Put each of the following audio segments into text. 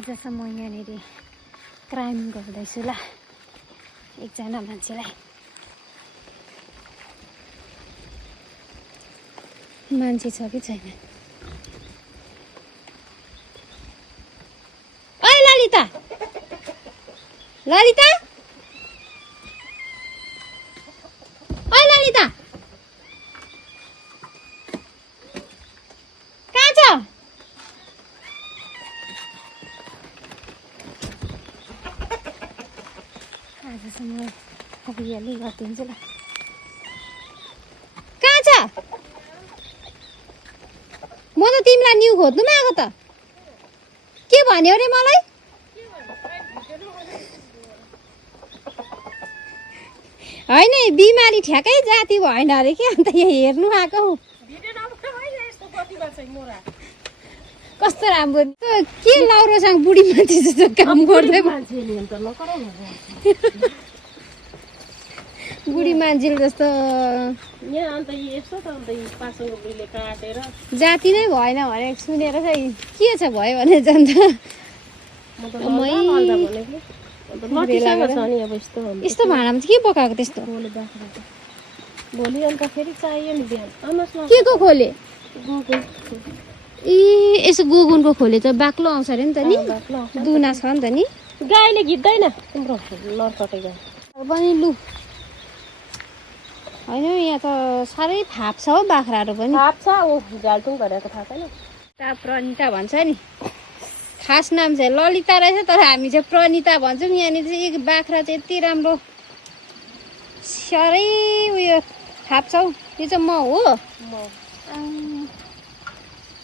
आजसम्म यहाँनिर क्राइम गर्दैछु ल एकजना मान्छेलाई मान्छे छ कि छैन ओइ ललिता ललिता ओइ ललिता कहाँ छ आजसम्म अलिअलि गरिदिन्छु ल कहाँ छ म त तिमीलाई न्यु खोज्नुमा आएको त के भन्यो रे मलाई होइन बिमारी ठ्याक्कै जाति भएन अरे के अन्त यहाँ हेर्नु आएको कस्तो राम्रो के लाउरोसँग बुढी मान्छे जस्तो काम गर्दै बुढी मान्छे जस्तो जाति नै भएन भने सुनेर चाहिँ के छ भयो भने जान्छ यस्तो भाँडामा चाहिँ के पकाएको त्यस्तो भोलि अन्त फेरि चाहियो नि बिहान के को खोले ए यसो गोगुनको खोले त बाक्लो आउँछ अरे नि त नि दुना छ नि त नि गाईले घिच्दैन तिम्रो नर्कटे गाई पनि लु होइन यहाँ त साह्रै फाप छ हौ बाख्राहरू पनि थाप छ ऊ झालटुङ भनेको थाहा छैन प्रणिता भन्छ नि खास नाम चाहिँ ललिता रहेछ तर हामी चाहिँ प्रणिता भन्छौँ यहाँनिर चाहिँ एक बाख्रा चाहिँ यति राम्रो साह्रै उयो फाप छ हौ यो चाहिँ म हो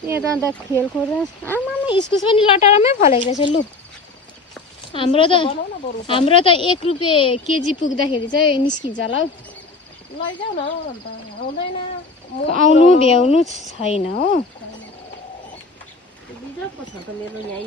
यहाँ त अन्त खेलकुद आमामा इस्कुस पनि लटरमै फलेको रहेछ लु हाम्रो त 1 रुपियाँ केजी पुग्दाखेरि चाहिँ निस्किन्छ होला हौ लैजाऊ न अन्त आउँदैन आउनु भ्याउनु छैन हो बिजोगको छ त मेरो यहाँ